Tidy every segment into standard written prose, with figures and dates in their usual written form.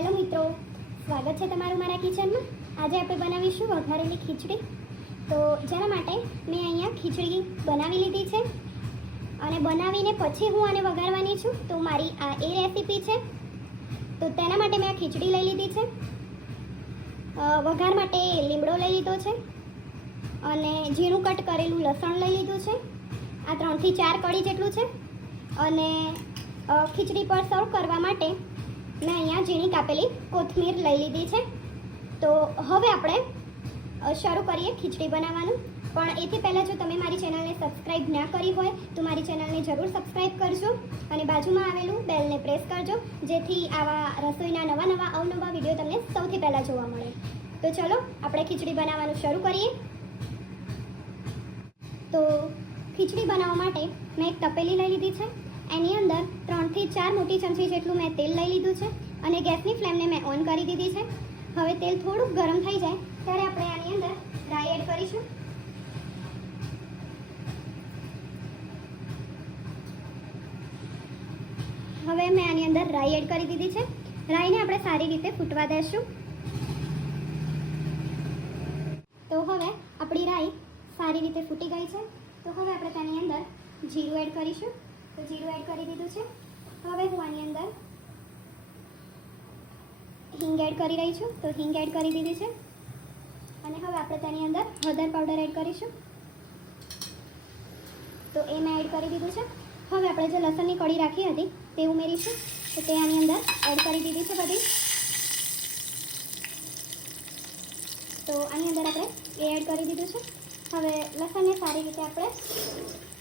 Hello મિત્રો, સ્વાગત છે તમારું મારા કિચનમાં। આજે આપણે બનાવીશું વઘારેલી ખીચડી। તો જેના માટે મેં અહીંયા ખીચડી બનાવી લીધી છે અને બનાવીને પછી હું આને વઘારવાની છું। તો મારી આ એ રેસીપી છે। તો તેના માટે મેં આ ખીચડી લઈ લીધી છે। વઘાર માટે લીમડો લઈ લીધો છે અને ઝીણું કટ કરેલું લસણ લઈ લીધું છે। આ 3 થી 4 કળી જેટલું છે અને ખીચડી પર સર્વ કરવા માટે મેં અહીંયા ઝીણી કાપેલી કોથમીર લઈ લીધી છે। તો હવે આપણે શરૂ કરીએ ખીચડી બનાવવાનું। પણ એથી પહેલાં જો તમે મારી ચેનલને સબસ્ક્રાઈબ ના કરી હોય તો મારી ચેનલને જરૂર સબસ્ક્રાઈબ કરજો અને બાજુમાં આવેલું બેલને પ્રેસ કરજો, જેથી આવા રસોઈના નવા અવનવા વિડીયો તમને સૌથી પહેલાં જોવા મળે। તો ચલો આપણે ખીચડી બનાવવાનું શરૂ કરીએ। તો ખીચડી બનાવવા માટે મેં એક તપેલી લઈ લીધી છે। એની અંદર 3 થી 4 મોટી ચમચી જેટલું મેં તેલ લઈ લીધું છે અને ગેસની ફ્લેમને મેં ઓન કરી દીધી છે। હવે તેલ થોડુંક ગરમ થઈ જાય ત્યારે આપણે આની અંદર રાઈ એડ કરીશું। હવે મેં આની અંદર રાઈ એડ કરી દીધી છે। રાઈને આપણે સારી રીતે ફૂટવા દઈશું। તો હવે આપણી રાઈ સારી રીતે ફૂટી ગઈ છે। તો હવે આપણે તેની અંદર જીરું એડ કરીશું। તો જીરું એડ કરી દીધું છે। હવે હું આની અંદર હિંગ એડ કરી રહી છું। તો હિંગ એડ કરી દીધી છે અને હવે આપણે તેની અંદર હળદર પાવડર એડ કરીશું। તો એ મેં એડ કરી દીધું છે। હવે આપણે જે લસણની કળી રાખી હતી તે ઉમેરીશું। તો તે આની અંદર એડ કરી દીધી છે બધી। તો આની અંદર આપણે એ એડ કરી દીધું છે। હવે લસણને સારી રીતે આપણે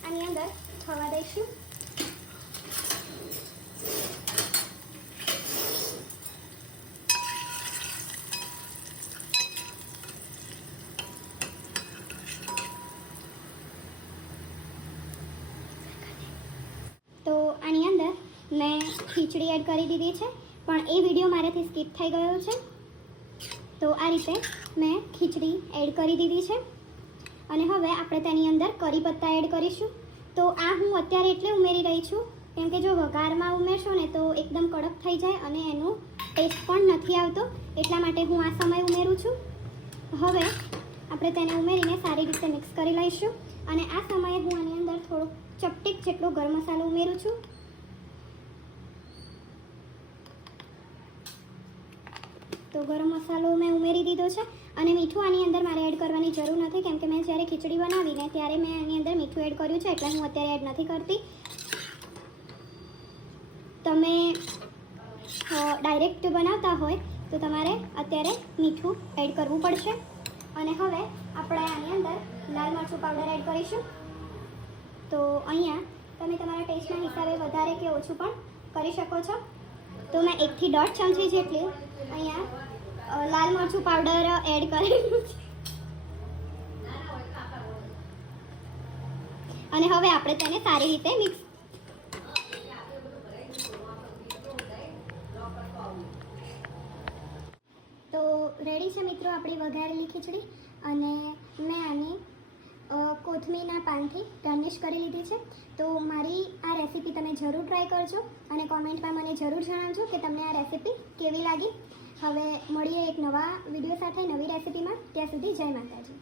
આની અંદર થવા દઈશું। તો આની અંદર મેં ખીચડી એડ કરી દીધી છે, પણ એ વિડીયો મારાથી સ્કીપ થઈ ગયો છે। તો આ રીતે મેં ખીચડી એડ કરી દીધી છે અને હવે આપણે તેની અંદર કરી પત્તા એડ કરીશું। તો આ હું અત્યારે એટલે ઉમેરી રહી છું કેમ કે જો વઘારમાં ઉમેરશો ને તો એકદમ કડક થઈ જાય અને એનું ટેસ્ટ પણ નથી આવતો, એટલા માટે હું આ સમય ઉમેરું છું। હવે આપણે તેને ઉમેરીને સારી રીતે મિક્સ કરી લઈશું અને આ સમયે હું આની અંદર થોડુંક ચપટીક જેટલો ગરમ મસાલો ઉમેરું છું। તો ગરમ મસાલો મેં ઉમેરી દીધો છે અને મીઠું આની અંદર મારે એડ કરવાની જરૂર નથી કેમ કે મેં જ્યારે ખીચડી બનાવીને ત્યારે મેં આની અંદર મીઠું એડ કર્યું છે, એટલે હું અત્યારે એડ નથી કરતી। તમે ડાયરેક્ટ બનાવતા હોય તો તમારે અત્યારે મીઠું એડ કરવું પડશે। અને હવે આપણે આની અંદર લાલ મરચું પાવડર એડ કરીશું। તો અહીંયા તમે તમારા ટેસ્ટના હિસાબે વધારે કે ઓછું પણ કરી શકો છો। તો મેં 1 થી 1.5 ચમચી જેટલી અહીંયા લાલ મરચું પાવડર એડ કરેલું છે અને હવે આપણે તેને સારી રીતે મિક્સ તો રેડી છે મિત્રો આપણી વઘારેલી ખીચડી અને મેં આની કોથમીરના પાનથી ગાર્નિશ કરી લીધી છે। તો મારી આ રેસીપી તમે જરૂર ટ્રાય કરજો અને કોમેન્ટમાં મને જરૂર જણાવજો કે તમને આ રેસીપી કેવી લાગી। હવે મળીએ એક નવા વિડીયો સાથે નવી રેસીપીમાં। ત્યાં સુધી જય માતાજી।